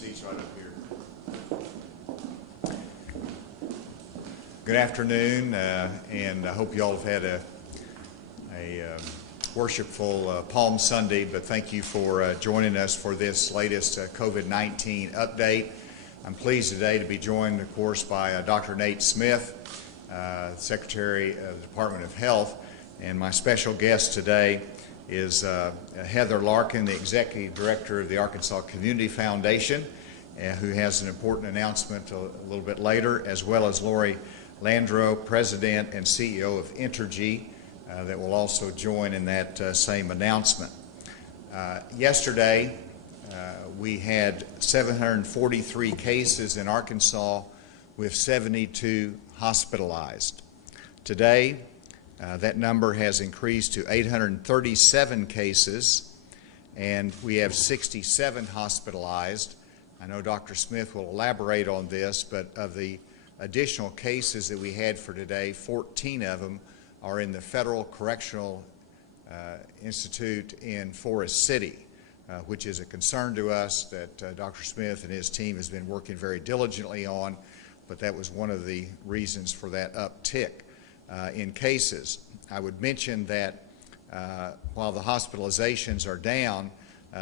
seats right up here. Good afternoon, and I hope you all have had a worshipful Palm Sunday, but thank you for joining us for this latest COVID-19 update. I'm pleased today to be joined, of course, by Dr. Nate Smith, Secretary of the Department of Health, and my special guest today is Heather Larkin, the Executive Director of the Arkansas Community Foundation, who has an important announcement a little bit later, as well as Lori Landreau, President and CEO of Entergy, that will also join in that same announcement. Yesterday, we had 743 cases in Arkansas with 72 hospitalized. Today, that number has increased to 837 cases, and we have 67 hospitalized. I know Dr. Smith will elaborate on this, but of the additional cases that we had for today, 14 of them are in the Federal Correctional Institute in Forest City, which is a concern to us that Dr. Smith and his team has been working very diligently on, but that was one of the reasons for that uptick in cases. I would mention that while the hospitalizations are down,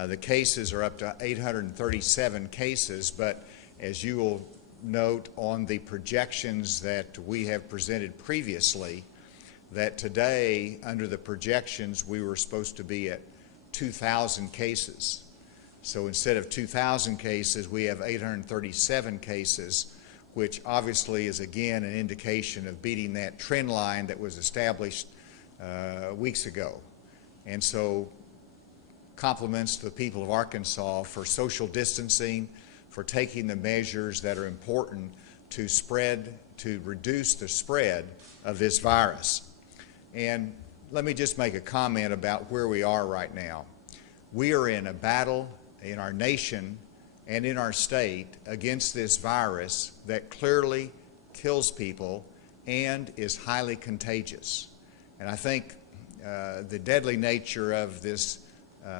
the cases are up to 837 cases, but as you will note on the projections that we have presented previously, that today, under the projections, we were supposed to be at 2,000 cases. So instead of 2,000 cases, we have 837 cases, which obviously is again an indication of beating that trend line that was established weeks ago. And so compliments to the people of Arkansas for social distancing, for taking the measures that are important to reduce the spread of this virus. And let me just make a comment about where we are right now. We are in a battle in our nation and in our state against this virus that clearly kills people and is highly contagious. And I think the deadly nature of this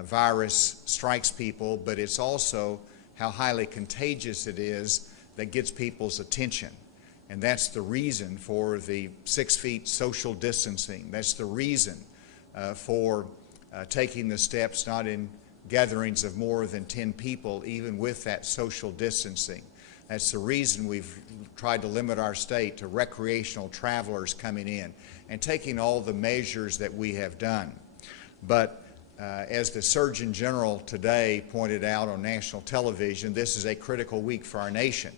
virus strikes people, but it's also how highly contagious it is that gets people's attention. And that's the reason for the 6 feet social distancing. That's the reason for taking the steps not in gatherings of more than 10 people, even with that social distancing. That's the reason we've tried to limit our state to recreational travelers coming in and taking all the measures that we have done. But as the Surgeon General today pointed out on national television, this is a critical week for our nation.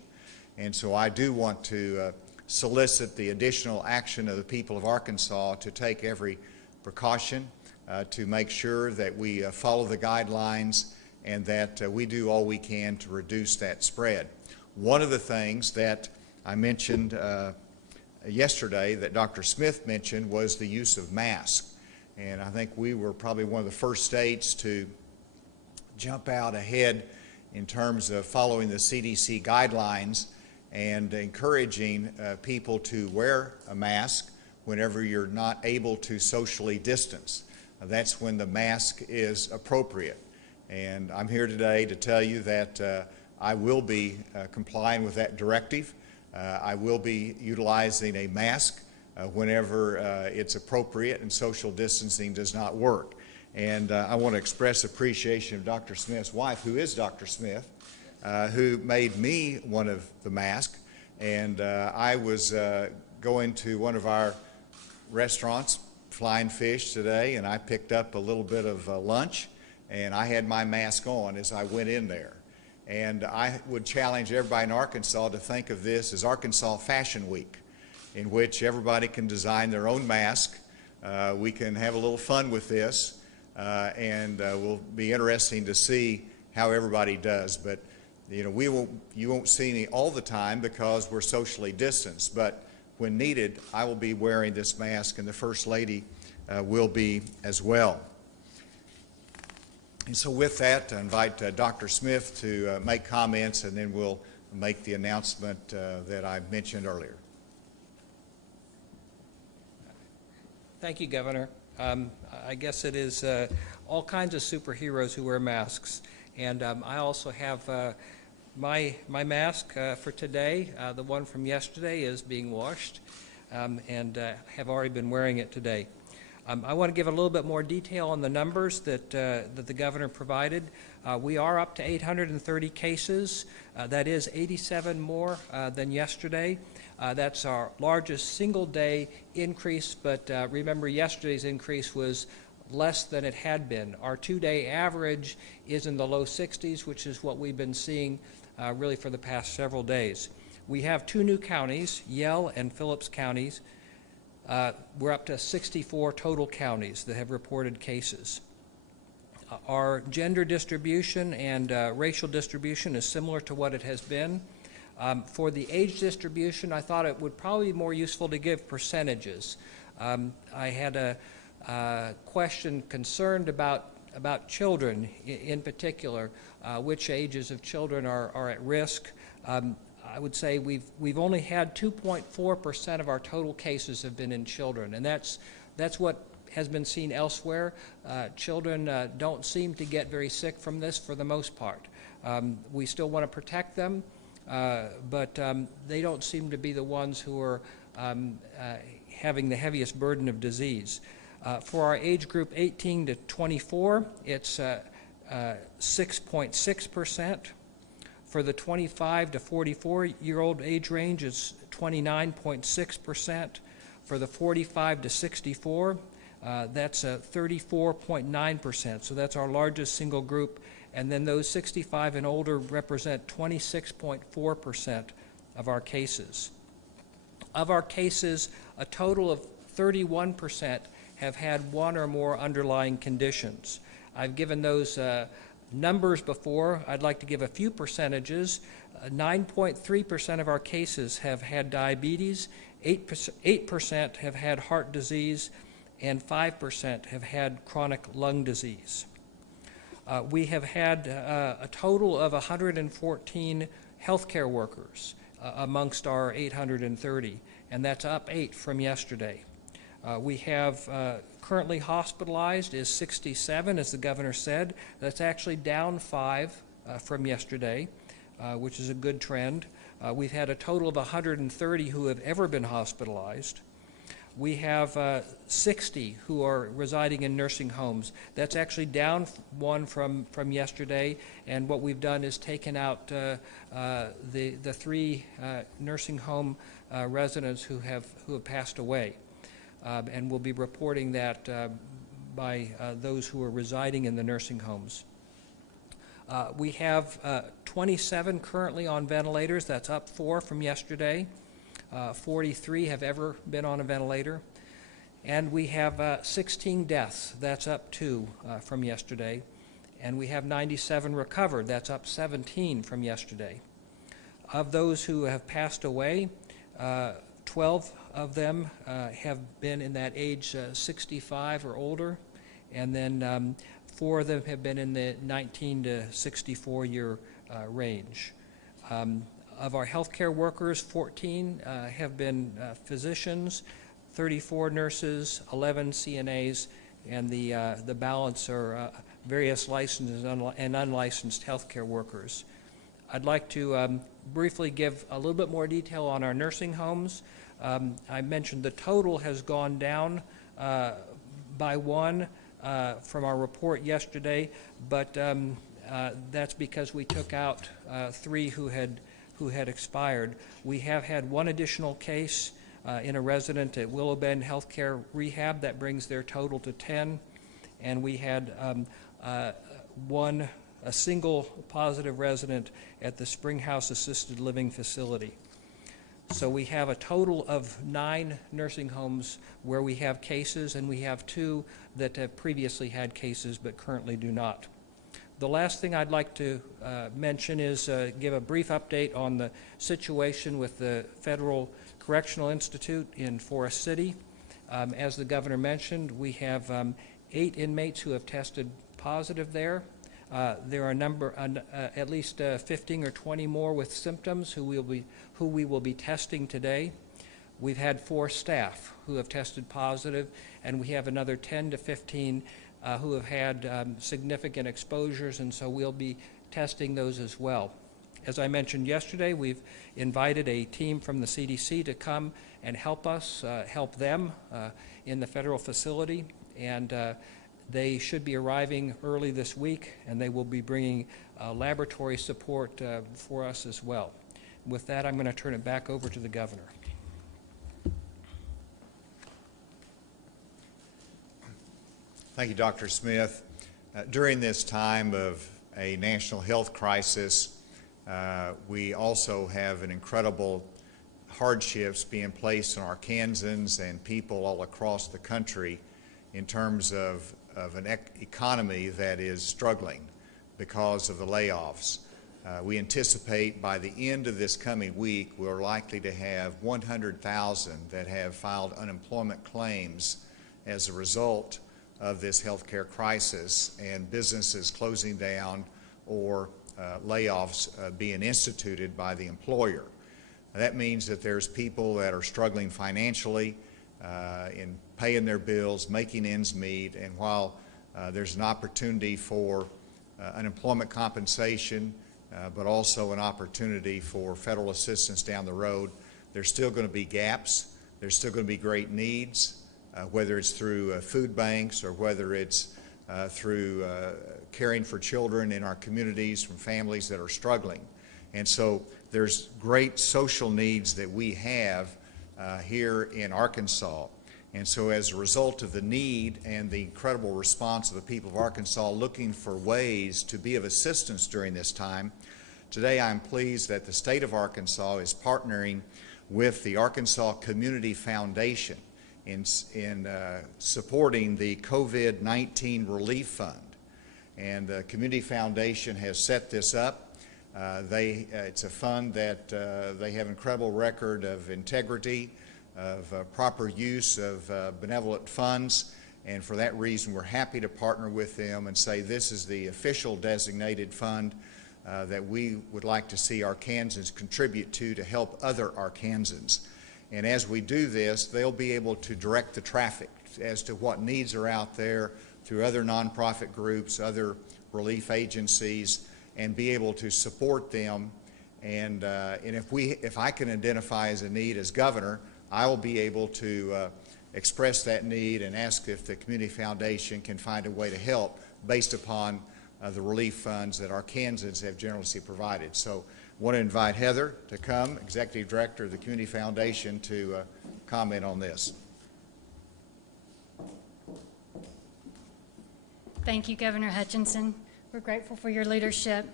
And so I do want to solicit the additional action of the people of Arkansas to take every precaution to make sure that we follow the guidelines and that we do all we can to reduce that spread. One of the things that I mentioned yesterday that Dr. Smith mentioned was the use of masks. And I think we were probably one of the first states to jump out ahead in terms of following the CDC guidelines and encouraging people to wear a mask whenever you're not able to socially distance. That's when the mask is appropriate. And I'm here today to tell you that I will be complying with that directive. I will be utilizing a mask whenever it's appropriate and social distancing does not work. And I want to express appreciation of Dr. Smith's wife, who is Dr. Smith, who made me one of the masks. And I was going to one of our restaurants, Flying Fish, today, and I picked up a little bit of lunch, and I had my mask on as I went in there. And I would challenge everybody in Arkansas to think of this as Arkansas Fashion Week, in which everybody can design their own mask. We can have a little fun with this, and will be interesting to see how everybody does. But you know, you won't see me all the time because we're socially distanced. But when needed, I will be wearing this mask, and the First Lady will be as well. And so with that, I invite Dr. Smith to make comments, and then we'll make the announcement that I mentioned earlier. Thank you, Governor. I guess it is all kinds of superheroes who wear masks. And I also have my mask for today, the one from yesterday, is being washed, and have already been wearing it today. I want to give a little bit more detail on the numbers that the governor provided. We are up to 830 cases. That is 87 more than yesterday. That's our largest single-day increase, but remember, yesterday's increase was less than it had been. Our two-day average is in the low 60s, which is what we've been seeing really for the past several days. We have two new counties, Yell and Phillips counties. We're up to 64 total counties that have reported cases. Our gender distribution and racial distribution is similar to what it has been. For the age distribution, I thought it would probably be more useful to give percentages. I had a question concerned about children in particular, which ages of children are at risk. I would say we've only had 2.4% of our total cases have been in children, and that's what has been seen elsewhere. Children don't seem to get very sick from this for the most part. We still want to protect them, but they don't seem to be the ones who are having the heaviest burden of disease. For our age group 18 to 24, it's 6.6%. For the 25 to 44-year-old age range, it's 29.6%. For the 45 to 64, that's 34.9%. So that's our largest single group. And then those 65 and older represent 26.4% of our cases. Of our cases, a total of 31% have had one or more underlying conditions. I've given those numbers before. I'd like to give a few percentages. 9.3% of our cases have had diabetes, 8% have had heart disease, and 5% have had chronic lung disease. We have had a total of 114 healthcare workers amongst our 830, and that's up 8 from yesterday. We have currently hospitalized is 67, as the governor said. That's actually down 5 from yesterday, which is a good trend. We've had a total of 130 who have ever been hospitalized. We have 60 who are residing in nursing homes. That's actually down 1 from yesterday, and what we've done is taken out the 3 nursing home residents who have passed away. And we'll be reporting that by those who are residing in the nursing homes. We have 27 currently on ventilators. That's up 4 from yesterday. 43 have ever been on a ventilator. And we have 16 deaths. That's up 2 from yesterday. And we have 97 recovered. That's up 17 from yesterday. Of those who have passed away, 12 of them have been in that age 65 or older, and then 4 of them have been in the 19 to 64 year range. Of our healthcare workers, 14 have been physicians, 34 nurses, 11 CNAs, and the balance are various licensed and unlicensed healthcare workers. I'd like to briefly give a little bit more detail on our nursing homes. I mentioned the total has gone down by 1 from our report yesterday, but that's because we took out 3 who had expired. We have had 1 additional case in a resident at Willow Bend Healthcare Rehab. That brings their total to 10, and we had a single positive resident at the Springhouse Assisted Living Facility. So we have a total of 9 nursing homes where we have cases, and we have 2 that have previously had cases but currently do not. The last thing I'd like to mention is give a brief update on the situation with the Federal Correctional Institute in Forest City. As the governor mentioned, we have 8 inmates who have tested positive there. There are at least 15 or 20 more with symptoms who we will be testing today. We've had 4 staff who have tested positive, and we have another 10 to 15 who have had significant exposures, and so we'll be testing those as well. As I mentioned yesterday, we've invited a team from the CDC to come and help us, help them in the federal facility, and they should be arriving early this week, and they will be bringing laboratory support for us as well. With that, I'm going to turn it back over to the governor. Thank you, Dr. Smith. During this time of a national health crisis, we also have an incredible hardships being placed on Arkansans and people all across the country in terms of an economy that is struggling because of the layoffs. We anticipate by the end of this coming week we're likely to have 100,000 that have filed unemployment claims as a result of this healthcare crisis and businesses closing down or layoffs being instituted by the employer. That means that there's people that are struggling financially in paying their bills, making ends meet, and while there's an opportunity for unemployment compensation, but also an opportunity for federal assistance down the road, there's still going to be gaps. There's still going to be great needs, whether it's through food banks or whether it's through caring for children in our communities from families that are struggling. And so there's great social needs that we have here in Arkansas. And so as a result of the need and the incredible response of the people of Arkansas looking for ways to be of assistance during this time, today I'm pleased that the state of Arkansas is partnering with the Arkansas Community Foundation in supporting the COVID-19 Relief Fund. And the Community Foundation has set this up. It's a fund that they have an incredible record of integrity, of proper use of benevolent funds, and for that reason we're happy to partner with them and say this is the official designated fund that we would like to see Arkansans contribute to help other Arkansans. And as we do this, they'll be able to direct the traffic as to what needs are out there through other nonprofit groups, other relief agencies, and be able to support them. And if I can identify as a need as governor, I will be able to express that need and ask if the Community Foundation can find a way to help based upon the relief funds that Arkansans have generously provided. So I want to invite Heather to come, Executive Director of the Community Foundation, to comment on this. Thank you, Governor Hutchinson. We're grateful for your leadership.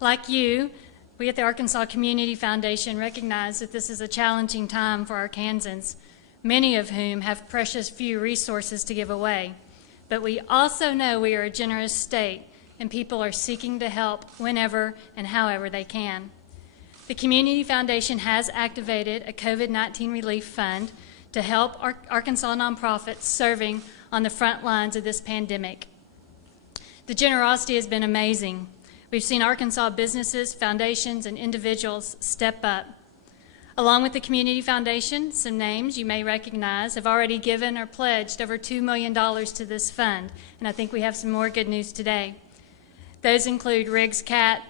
Like you, we at the Arkansas Community Foundation recognize that this is a challenging time for Arkansans, many of whom have precious few resources to give away. But we also know we are a generous state, and people are seeking to help whenever and however they can. The Community Foundation has activated a COVID-19 relief fund to help Arkansas nonprofits serving on the front lines of this pandemic. The generosity has been amazing. We've seen Arkansas businesses, foundations, and individuals step up. Along with the Community Foundation, some names you may recognize have already given or pledged over $2 million to this fund, and I think we have some more good news today. Those include Riggs Cat,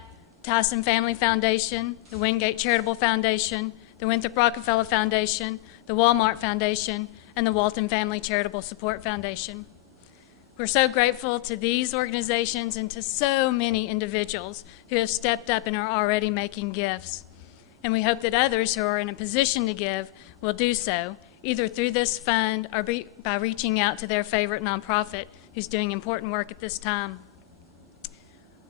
Tyson Family Foundation, the Wingate Charitable Foundation, the Winthrop Rockefeller Foundation, the Walmart Foundation, and the Walton Family Charitable Support Foundation. We're so grateful to these organizations and to so many individuals who have stepped up and are already making gifts. And we hope that others who are in a position to give will do so, either through this fund or by reaching out to their favorite nonprofit who's doing important work at this time.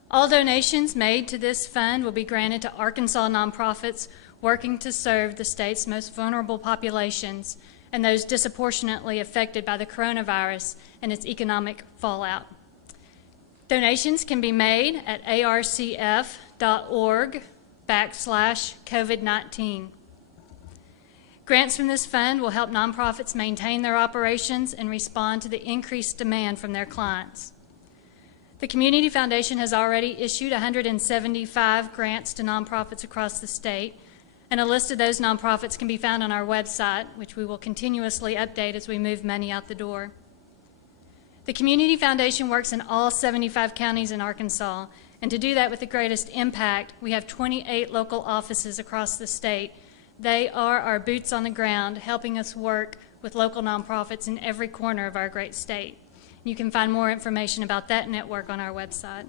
All donations made to this fund will be granted to Arkansas nonprofits working to serve the state's most vulnerable populations and those disproportionately affected by the coronavirus and its economic fallout. Donations can be made at arcf.org/COVID-19. Grants from this fund will help nonprofits maintain their operations and respond to the increased demand from their clients. The Community Foundation has already issued 175 grants to nonprofits across the state, and a list of those nonprofits can be found on our website, which we will continuously update as we move money out the door. The Community Foundation works in all 75 counties in Arkansas, And to do that with the greatest impact, we have 28 local offices across the state. They are our boots on the ground, helping us work with local nonprofits in every corner of our great state. You can find more information about that network on our website.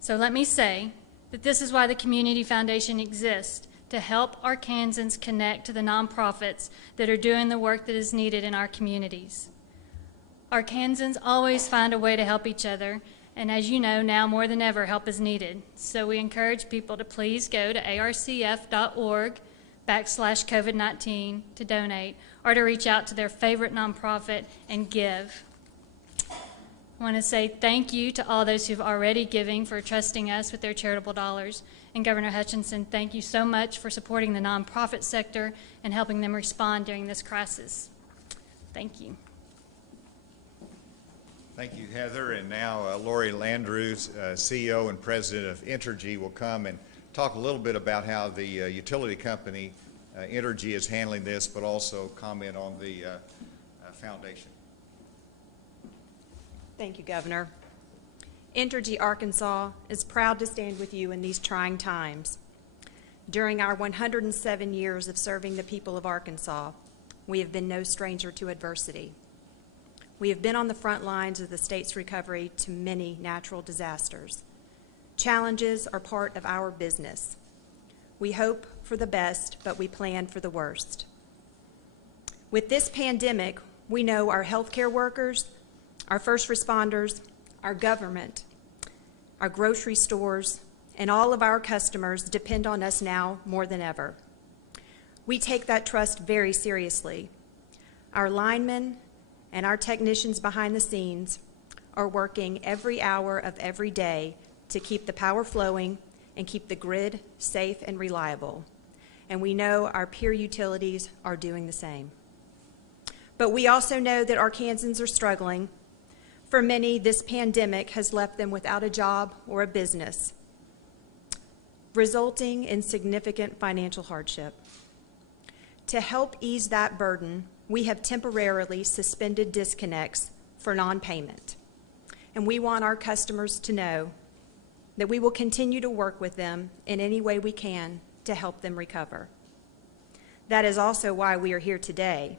So let me say that this is why the Community Foundation exists, to help Arkansans connect to the nonprofits that are doing the work that is needed in our communities. Arkansans always find a way to help each other, and as you know, now more than ever, help is needed. So we encourage people to please go to arcf.org/COVID-19 to donate, or to reach out to their favorite nonprofit and give. I want to say thank you to all those who've already given for trusting us with their charitable dollars. And Governor Hutchinson, thank you so much for supporting the nonprofit sector and helping them respond during this crisis. Thank you. Thank you, Heather. And now Lori Landrews, CEO and President of Entergy, will come and talk a little bit about how the utility company Entergy is handling this, but also comment on the foundation. Thank you, Governor. Entergy Arkansas is proud to stand with you in these trying times. During our 107 years of serving the people of Arkansas, we have been no stranger to adversity. We have been on the front lines of the state's recovery to many natural disasters. Challenges are part of our business. We hope for the best, but we plan for the worst. With this pandemic, we know our healthcare workers, our first responders, our government, our grocery stores, and all of our customers depend on us now more than ever. We take that trust very seriously. Our linemen and our technicians behind the scenes are working every hour of every day to keep the power flowing and keep the grid safe and reliable. And we know our peer utilities are doing the same. But we also know that Arkansans are struggling. For many, this pandemic has left them without a job or a business, resulting in significant financial hardship. To help ease that burden, we have temporarily suspended disconnects for non-payment. And we want our customers to know that we will continue to work with them in any way we can to help them recover. That is also why we are here today.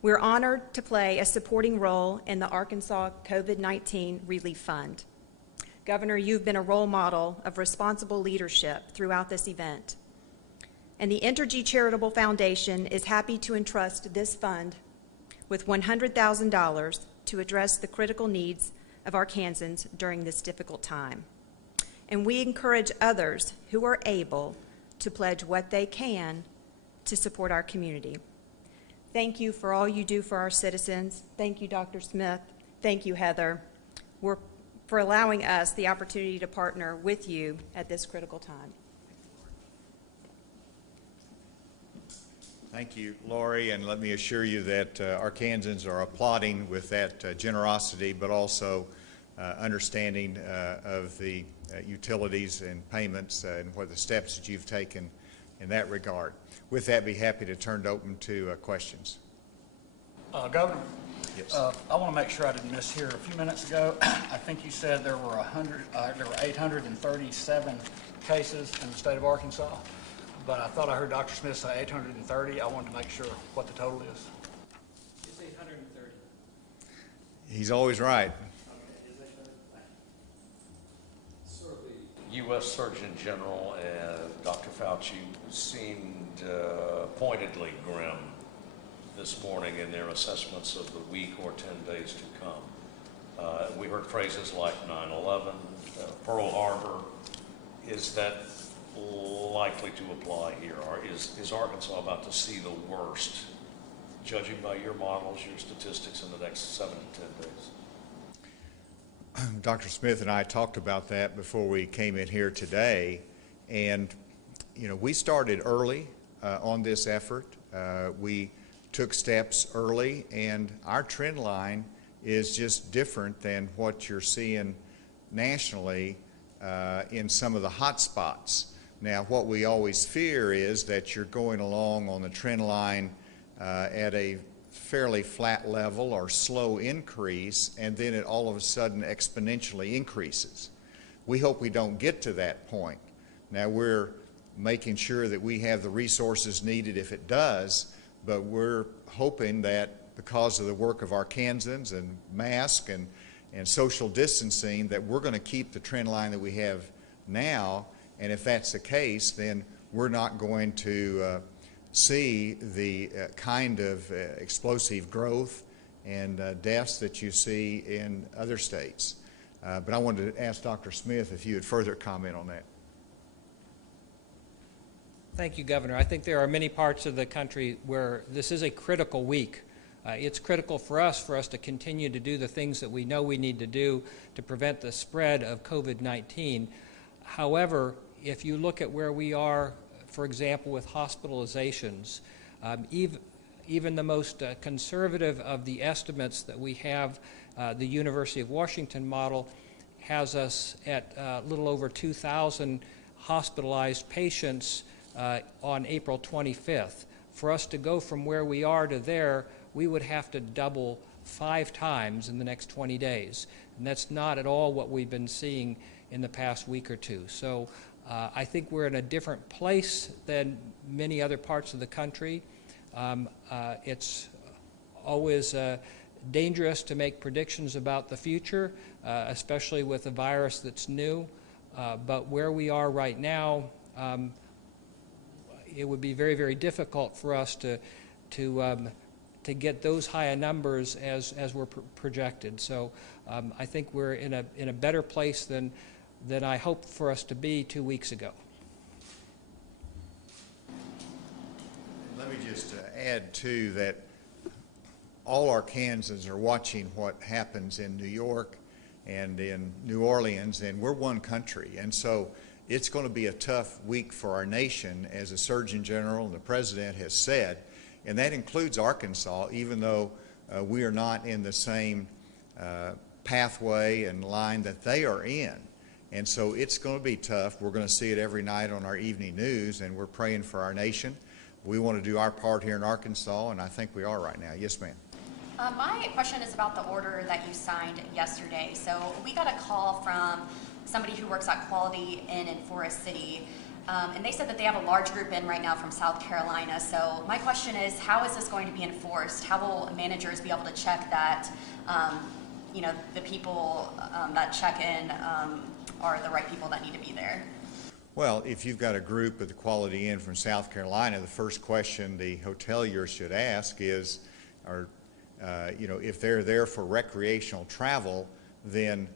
We're honored to play a supporting role in the Arkansas COVID-19 Relief Fund. Governor, you've been a role model of responsible leadership throughout this event. And the Entergy Charitable Foundation is happy to entrust this fund with $100,000 to address the critical needs of Arkansans during this difficult time. And we encourage others who are able to pledge what they can to support our community. Thank you for all you do for our citizens. Thank you, Dr. Smith. Thank you, Heather, for allowing us the opportunity to partner with you at this critical time. Thank you, Lori, and let me assure you that Arkansans are applauding with that generosity, but also understanding of the utilities and payments and what the steps that you've taken in that regard. With that, be happy to turn it open to questions. Governor, Yes. I want to make sure I didn't miss here. A few minutes ago, I think you said there were 837 cases in the state of Arkansas, but I thought I heard Dr. Smith say 830. I wanted to make sure what the total is. It's 830. He's always right. U.S. Surgeon General Dr. Fauci seemed pointedly grim this morning in their assessments of the week or 10 days to come. We heard phrases like 9/11, Pearl Harbor. Is that likely to apply here? Or is Arkansas about to see the worst, judging by your models, your statistics, in the next 7 to 10 days? Dr. Smith and I talked about that before we came in here today, and we started early on this effort. We took steps early, and our trend line is just different than what you're seeing nationally in some of the hot spots. Now, what we always fear is that you're going along on the trend line at a fairly flat level or slow increase, and then it all of a sudden exponentially increases. We hope we don't get to that point. Now, we're making sure that we have the resources needed if it does, but we're hoping that because of the work of Arkansans and masks and social distancing, that we're going to keep the trend line that we have now. And if that's the case, then we're not going to see the kind of explosive growth and deaths that you see in other states. But I wanted to ask Dr. Smith if you would further comment on that. Thank you, Governor. I think there are many parts of the country where this is a critical week. It's critical for us to continue to do the things that we know we need to do to prevent the spread of COVID-19. However, if you look at where we are, for example, with hospitalizations, even the most conservative of the estimates that we have, the University of Washington model, has us at a little over 2,000 hospitalized patients on April 25th. For us to go from where we are to there, we would have to double 5 times in the next 20 days. And that's not at all what we've been seeing in the past week or two. So I think we're in a different place than many other parts of the country. It's always dangerous to make predictions about the future, especially with a virus that's new. But where we are right now, it would be very, very difficult for us to get those higher numbers as were projected. So I think we're in a better place than I hoped for us to be 2 weeks ago. Let me just add too that all Arkansans are watching what happens in New York and in New Orleans, and we're one country, and so it's going to be a tough week for our nation, as the Surgeon General and the President has said, and that includes Arkansas, even though we are not in the same pathway and line that they are in. And so it's going to be tough. We're going to see it every night on our evening news, and we're praying for our nation. We want to do our part here in Arkansas, and I think we are right now. Yes, ma'am. My question is about the order that you signed yesterday. So we got a call from somebody who works at Quality Inn in Forest City, and they said that they have a large group in right now from South Carolina. So my question is, how is this going to be enforced? How will managers be able to check that, the people that check in are the right people that need to be there? Well, if you've got a group at the Quality Inn from South Carolina, the first question the hotelier should ask is, if they're there for recreational travel, then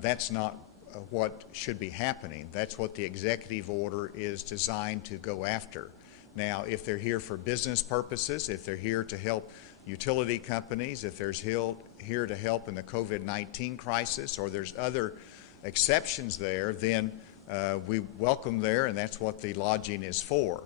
that's not what should be happening. That's what the executive order is designed to go after. Now, if they're here for business purposes, if they're here to help utility companies, if they're here to help in the COVID-19 crisis, or there's other exceptions there, then we welcome there, and that's what the lodging is for.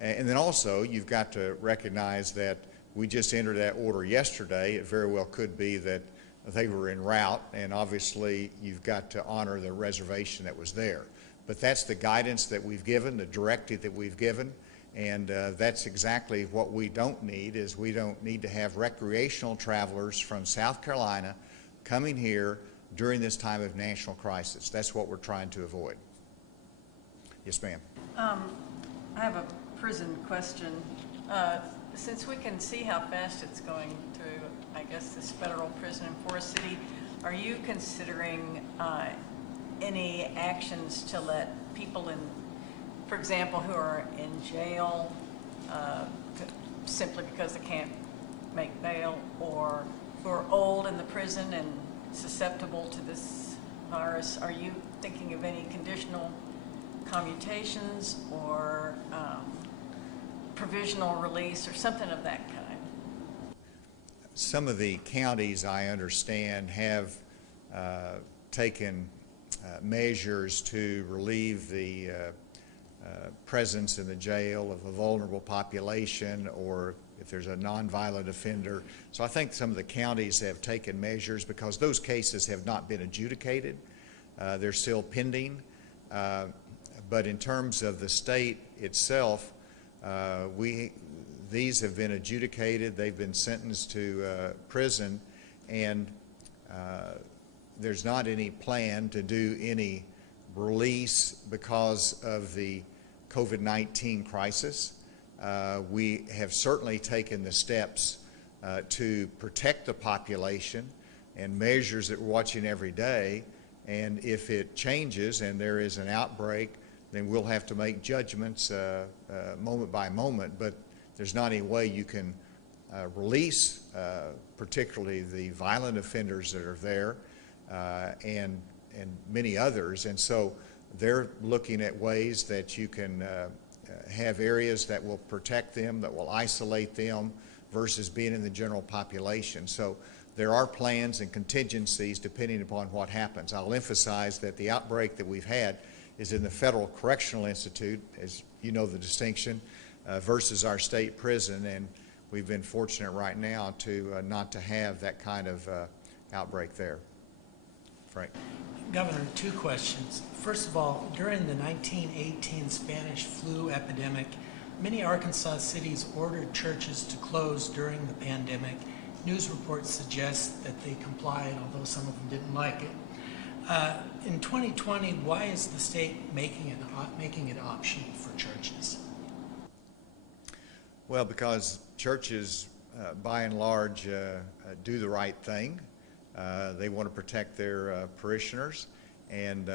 And then also, you've got to recognize that we just entered that order yesterday. It very well could be that they were en route, and obviously you've got to honor the reservation that was there. But that's the guidance that we've given, the directive that we've given, and that's exactly what we don't need. Is we don't need to have recreational travelers from South Carolina coming here during this time of national crisis. That's what we're trying to avoid. Yes, ma'am. I have a prison question. Since we can see how fast it's going through, I guess, this federal prison in Forest City, are you considering any actions to let people in, for example, who are in jail simply because they can't make bail, or who are old in the prison and susceptible to this virus? Are you thinking of any conditional commutations or provisional release or something of that kind? Some of the counties, I understand, have taken measures to relieve the presence in the jail of a vulnerable population, or if there's a nonviolent offender. So I think some of the counties have taken measures because those cases have not been adjudicated. They're still pending. But in terms of the state itself, these have been adjudicated. They've been sentenced to prison, and there's not any plan to do any release because of the COVID-19 crisis. We have certainly taken the steps to protect the population and measures that we're watching every day. And if it changes and there is an outbreak, then we'll have to make judgments moment by moment. But there's not any way you can release particularly the violent offenders that are there and many others. And so they're looking at ways that you can have areas that will protect them, that will isolate them, versus being in the general population. So there are plans and contingencies depending upon what happens. I'll emphasize that the outbreak that we've had is in the Federal Correctional Institute, as you know the distinction, versus our state prison, and we've been fortunate right now to not to have that kind of outbreak there. Frank. Governor, 2 questions. First of all, during the 1918 Spanish flu epidemic, many Arkansas cities ordered churches to close during the pandemic. News reports suggest that they complied, although some of them didn't like it. In 2020, why is the state making it optional for churches? Well, because churches, by and large, do the right thing. They want to protect their parishioners, and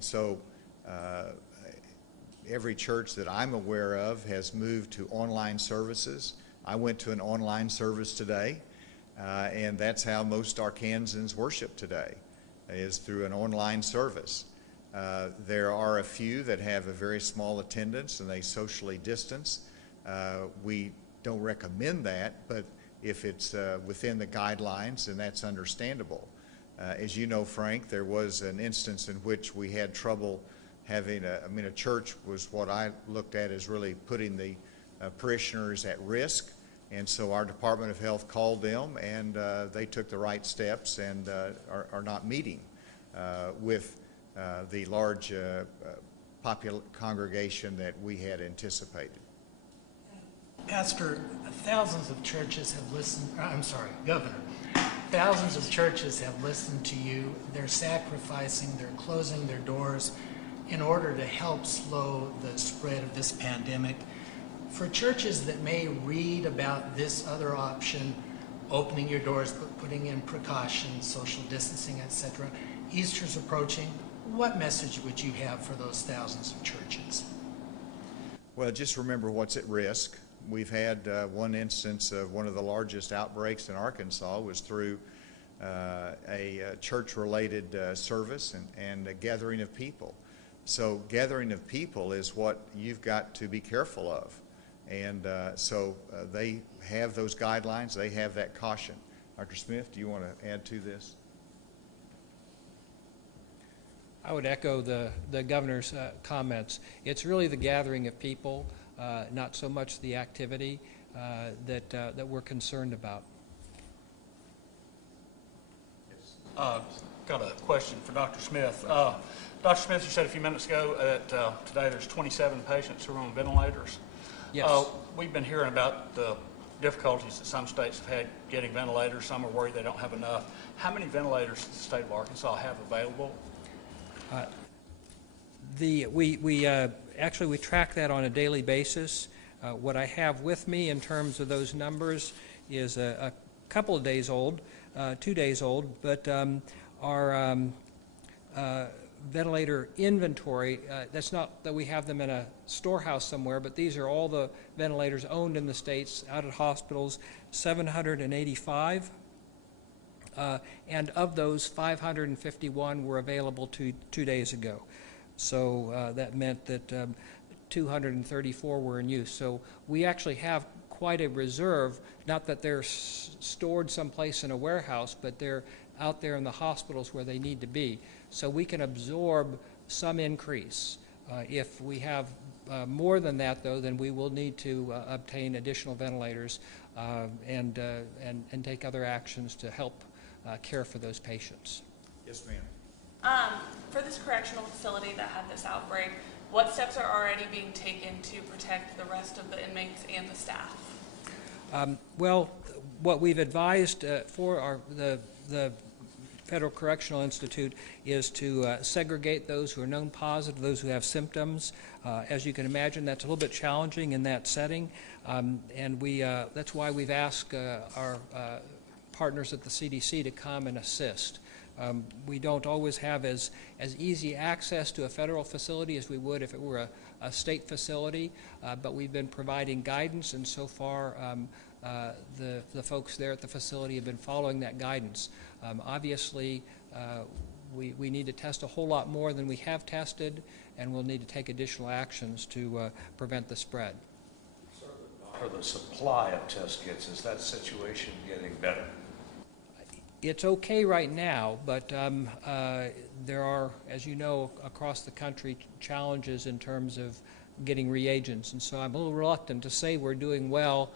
so every church that I'm aware of has moved to online services. I went to an online service today, and that's how most Arkansans worship today, is through an online service. There are a few that have a very small attendance and they socially distance. We don't recommend that, but if it's within the guidelines, then that's understandable. As you know, Frank, there was an instance in which we had trouble having a church was what I looked at as really putting the parishioners at risk, and so our Department of Health called them, and they took the right steps and are not meeting with the large congregation that we had anticipated. Pastor, thousands of churches have listened, Governor, thousands of churches have listened to you. They're sacrificing, they're closing their doors in order to help slow the spread of this pandemic. For churches that may read about this other option, opening your doors, but putting in precautions, social distancing, etc., Easter's approaching, what message would you have for those thousands of churches? Well, just remember what's at risk. We've had one instance of one of the largest outbreaks in Arkansas was through a church-related service and a gathering of people. So gathering of people is what you've got to be careful of. And so they have those guidelines, they have that caution. Dr. Smith, do you want to add to this? I would echo the governor's comments. It's really the gathering of people, not so much the activity that we're concerned about. Got a question for Dr. Smith. Dr. Smith, you said a few minutes ago that today there's 27 patients who are on ventilators. Yes. We've been hearing about the difficulties that some states have had getting ventilators. Some are worried they don't have enough. How many ventilators does the state of Arkansas have available? Actually we track that on a daily basis. What I have with me in terms of those numbers is a couple of days old, 2 days old, but our ventilator inventory, that's not that we have them in a storehouse somewhere, but these are all the ventilators owned in the states out at hospitals, 785. And of those, 551 were available 2 days ago. So that meant that 234 were in use. So we actually have quite a reserve, not that they're stored someplace in a warehouse, but they're out there in the hospitals where they need to be. So we can absorb some increase. If we have more than that, though, then we will need to obtain additional ventilators and take other actions to help care for those patients. Yes, ma'am. For this correctional facility that had this outbreak, what steps are already being taken to protect the rest of the inmates and the staff? Well, what we've advised for the Federal Correctional Institute is to segregate those who are known positive, those who have symptoms. As you can imagine, that's a little bit challenging in that setting, and that's why we've asked our partners at the CDC to come and assist. We don't always have as easy access to a federal facility as we would if it were a state facility, but we've been providing guidance, and so far the folks there at the facility have been following that guidance. Obviously, we need to test a whole lot more than we have tested, and we'll need to take additional actions to prevent the spread. For the supply of test kits, is that situation getting better? It's okay right now, but there are, as you know, across the country challenges in terms of getting reagents, and so I'm a little reluctant to say we're doing well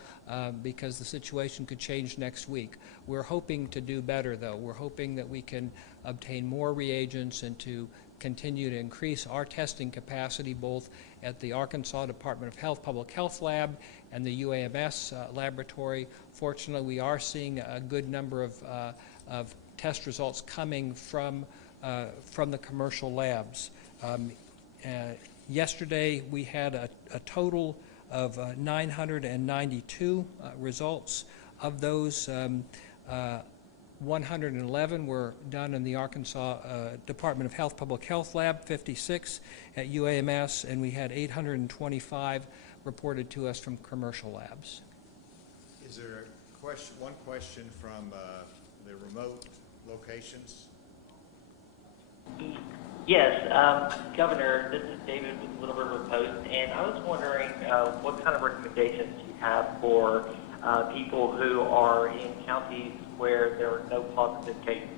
because the situation could change next week. We're hoping to do better, though. We're hoping that we can obtain more reagents and to continue to increase our testing capacity both at the Arkansas Department of Health Public Health Lab and the UAMS laboratory. Fortunately, we are seeing a good number of test results coming from the commercial labs. Yesterday, we had a total of 992 results. Of those, 111 were done in the Arkansas Department of Health Public Health Lab, 56 at UAMS, and we had 825 reported to us from commercial labs. Is there one question from the remote locations? Yes, Governor, this is David with Little River Post, and I was wondering what kind of recommendations you have for people who are in counties where there are no positive cases.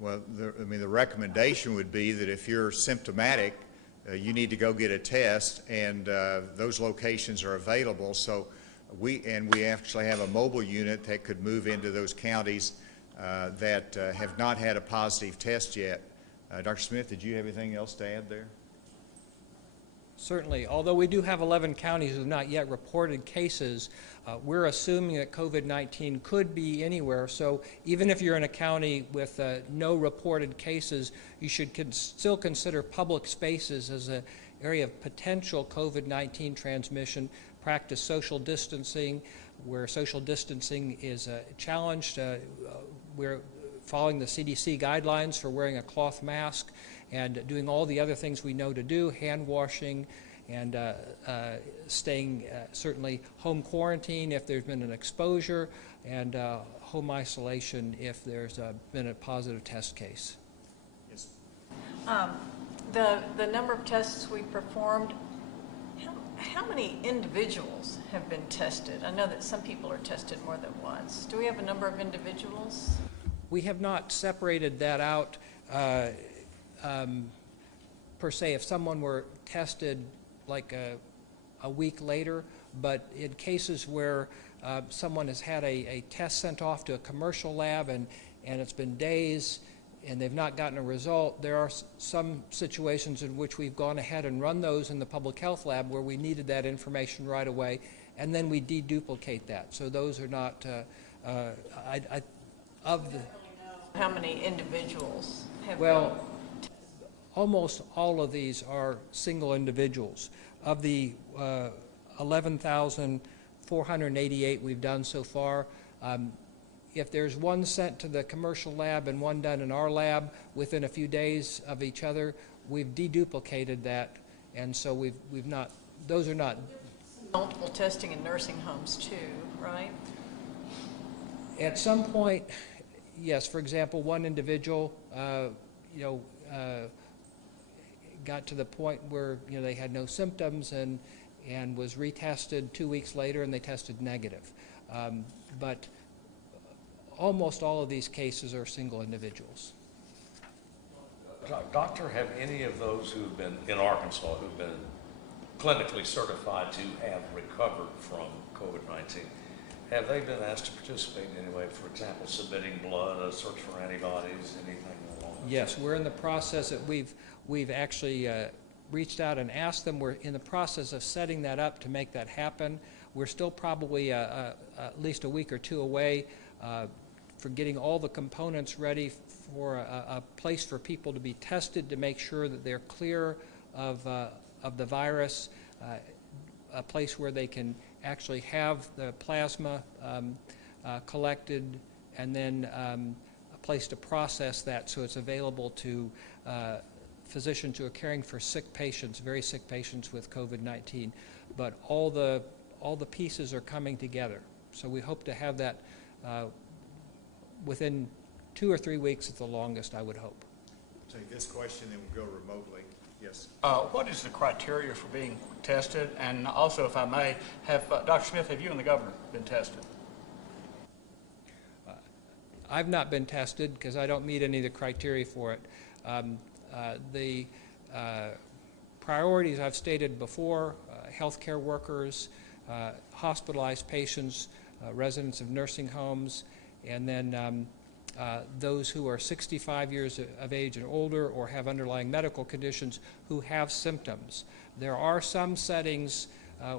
Well, the recommendation would be that if you're symptomatic, you need to go get a test, and those locations are available. So we actually have a mobile unit that could move into those counties that have not had a positive test yet. Dr. Smith, did you have anything else to add there? Certainly. Although we do have 11 counties who have not yet reported cases, we're assuming that COVID-19 could be anywhere. So even if you're in a county with no reported cases, you should still consider public spaces as an area of potential COVID-19 transmission. Practice social distancing. Where social distancing is challenged, we're following the CDC guidelines for wearing a cloth mask and doing all the other things we know to do, hand washing and staying certainly home quarantine if there's been an exposure, and home isolation if there's been a positive test case. Yes. The number of tests we performed, how many individuals have been tested? I know that some people are tested more than once. Do we have a number of individuals? We have not separated that out per se. If someone were tested like a week later, but in cases where someone has had a test sent off to a commercial lab and it's been days and they've not gotten a result, there are some situations in which we've gone ahead and run those in the public health lab where we needed that information right away, and then we deduplicate that. So those are not of the. How many individuals have Well, almost all of these are single individuals. Of the 11,488 we've done so far, if there's one sent to the commercial lab and one done in our lab within a few days of each other, we've deduplicated that, and so we've not. Those are not. multiple testing in nursing homes too, right? At some point, yes. For example, one individual, got to the point where they had no symptoms and was retested 2 weeks later, and they tested negative. But almost all of these cases are single individuals. Doctor, have any of those who've been in Arkansas who've been clinically certified to have recovered from COVID-19, have they been asked to participate in any way? For example, submitting blood, a search for antibodies, anything along those Yes, we're in the process that we've actually reached out and asked them. We're in the process of setting that up to make that happen. We're still probably at least a week or two away for getting all the components ready for a place for people to be tested to make sure that they're clear of the virus, a place where they can actually have the plasma collected, and then a place to process that so it's available to physicians who are caring for sick patients, very sick patients with COVID-19. But all the pieces are coming together. So we hope to have that within 2 or 3 weeks at the longest, I would hope. I'll take this question, then we'll go remotely. Yes. What is the criteria for being tested? And also, if I may, have Dr. Smith, have you and the governor been tested? I've not been tested because I don't meet any of the criteria for it. The priorities I've stated before, healthcare workers, hospitalized patients, residents of nursing homes, and then those who are 65 years of age and older or have underlying medical conditions who have symptoms. There are some settings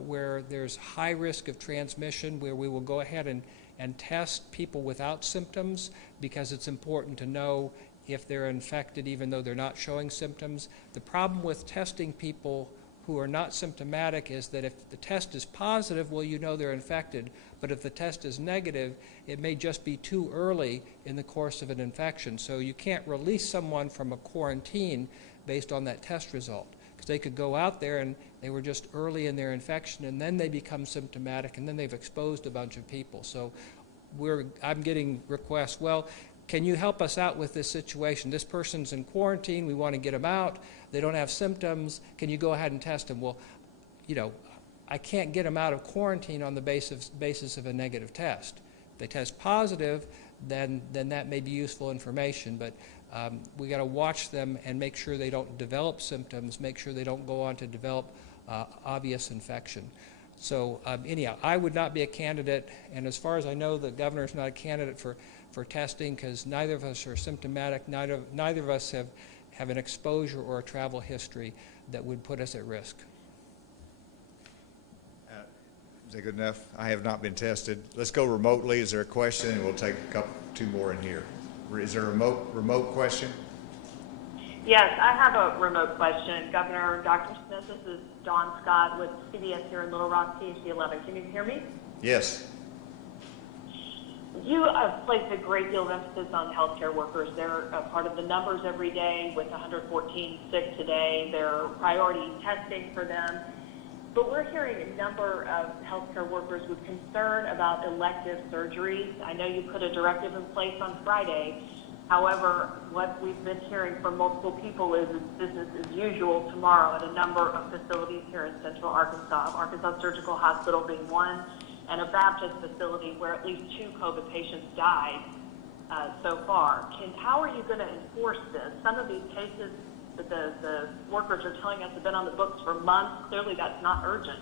where there's high risk of transmission where we will go ahead and test people without symptoms because it's important to know if they're infected even though they're not showing symptoms. The problem with testing people who are not symptomatic is that if the test is positive, well, you know they're infected, but if the test is negative, it may just be too early in the course of an infection. So you can't release someone from a quarantine based on that test result, because they could go out there and they were just early in their infection and then they become symptomatic and then they've exposed a bunch of people. So I'm getting requests, well, can you help us out with this situation? This person's in quarantine, we want to get them out, they don't have symptoms, can you go ahead and test them? Well, you know, I can't get them out of quarantine on the basis of a negative test. If they test positive, then that may be useful information, but we got to watch them and make sure they don't develop symptoms, make sure they don't go on to develop obvious infection. So anyhow, I would not be a candidate, and as far as I know, the governor's not a candidate for testing because neither of us are symptomatic, neither of us have an exposure or a travel history that would put us at risk. Is that good enough? I have not been tested. Let's go remotely. Is there a question? And we'll take two more in here. Is there a remote question? Yes, I have a remote question. Governor, Dr. Smith, this is Dawn Scott with CBS here in Little Rock, PhD 11. Can you hear me? Yes. You have placed a great deal of emphasis on healthcare workers. They're a part of the numbers every day with 114 sick today. They're priority testing for them. But we're hearing a number of healthcare workers with concern about elective surgeries. I know you put a directive in place on Friday. However, what we've been hearing from multiple people is it's business as usual tomorrow at a number of facilities here in Central Arkansas. Arkansas Surgical Hospital being one, and a Baptist facility where at least 2 COVID patients died so far. How are you going to enforce this? Some of these cases that the workers are telling us have been on the books for months. Clearly that's not urgent.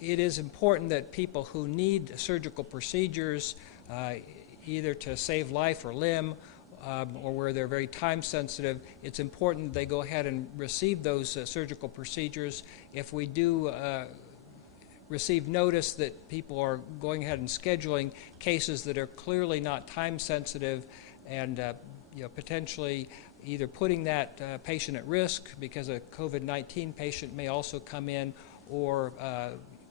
It is important that people who need surgical procedures, either to save life or limb, or where they're very time sensitive, it's important they go ahead and receive those surgical procedures. If we do receive notice that people are going ahead and scheduling cases that are clearly not time sensitive and potentially either putting that patient at risk because a COVID-19 patient may also come in, or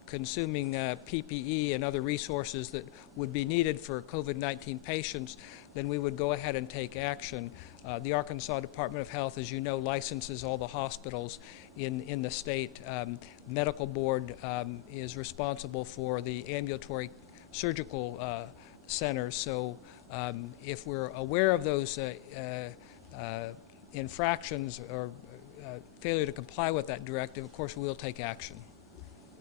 consuming PPE and other resources that would be needed for COVID-19 patients, then we would go ahead and take action. The Arkansas Department of Health, as you know, licenses all the hospitals in the state. Medical Board is responsible for the ambulatory surgical centers. So if we're aware of those infractions or failure to comply with that directive, of course, we'll take action.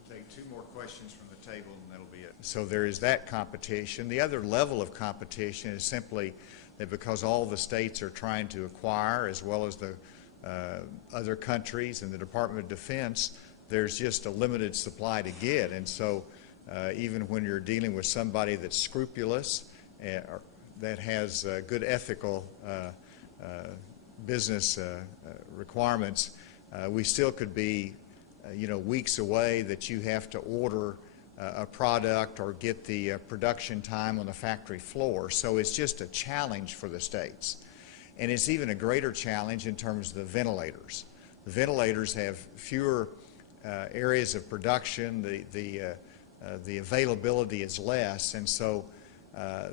We'll take 2 more questions from the table, and that'll be it. So there is that competition. The other level of competition is simply that because all the states are trying to acquire, as well as the other countries and the Department of Defense, there's just a limited supply to get. And so even when you're dealing with somebody that's scrupulous, that has good ethical business requirements, we still could be weeks away that you have to order a product or get the production time on the factory floor. So it's just a challenge for the states. And it's even a greater challenge in terms of the ventilators. The ventilators have fewer areas of production. The availability is less, and so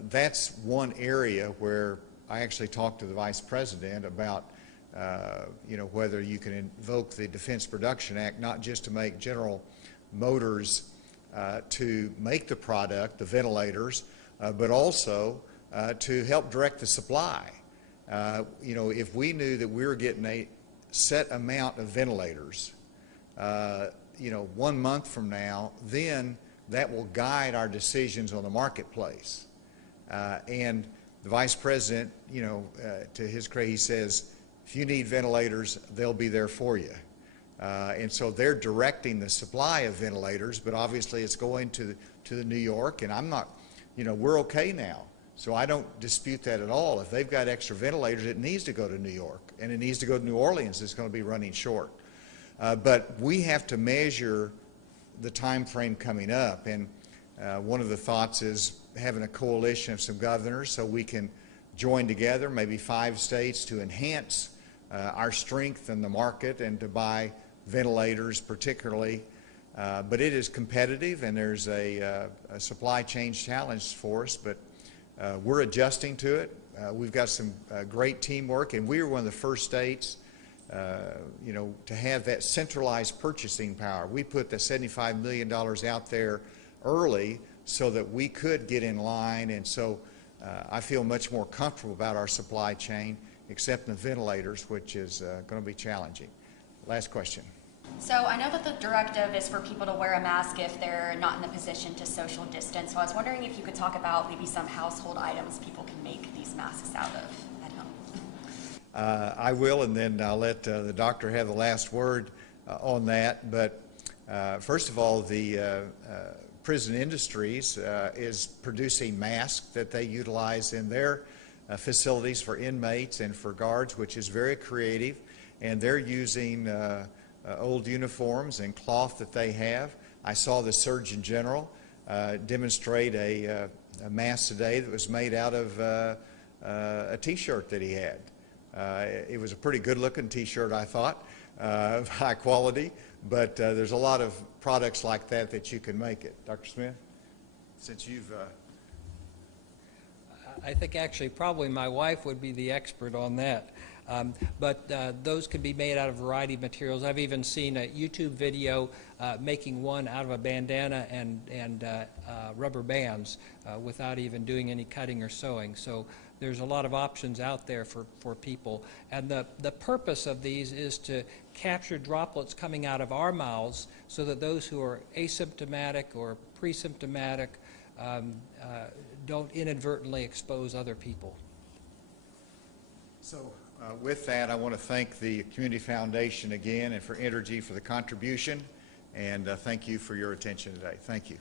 that's one area where I actually talked to the Vice President about whether you can invoke the Defense Production Act not just to make General Motors to make the product, the ventilators, but also to help direct the supply. If we knew that we were getting a set amount of ventilators, 1 month from now, then that will guide our decisions on the marketplace. And the Vice President, to his credit, he says, if you need ventilators, they'll be there for you. And so they're directing the supply of ventilators, but obviously it's going to the New York, and I'm not, we're okay now. So I don't dispute that at all. If they've got extra ventilators, it needs to go to New York, and it needs to go to New Orleans. It's going to be running short. But we have to measure the time frame coming up, and one of the thoughts is having a coalition of some governors so we can join together, maybe 5 states, to enhance our strength in the market and to buy ventilators particularly. But it is competitive, and there's a supply chain challenge for us, but we're adjusting to it. We've got some great teamwork, and we were one of the first states to have that centralized purchasing power. We put the $75 million out there early so that we could get in line, and so I feel much more comfortable about our supply chain, except in the ventilators, which is going to be challenging. Last question. So I know that the directive is for people to wear a mask if they're not in the position to social distance. So I was wondering if you could talk about maybe some household items people can make these masks out of at home. I will, and then I'll let the doctor have the last word on that. But first of all, the prison industries is producing masks that they utilize in their facilities for inmates and for guards, which is very creative. And they're using old uniforms and cloth that they have. I saw the Surgeon General demonstrate a mask today that was made out of a T-shirt that he had. It was a pretty good-looking T-shirt, I thought, high quality, but there's a lot of products like that that you can make it. Dr. Smith, since you've... I think actually probably my wife would be the expert on that. But those can be made out of a variety of materials. I've even seen a YouTube video making one out of a bandana and rubber bands without even doing any cutting or sewing. So there's a lot of options out there for people. And the purpose of these is to capture droplets coming out of our mouths so that those who are asymptomatic or pre-symptomatic don't inadvertently expose other people. So with that, I want to thank the Community Foundation again and for Entergy for the contribution, and thank you for your attention today. Thank you.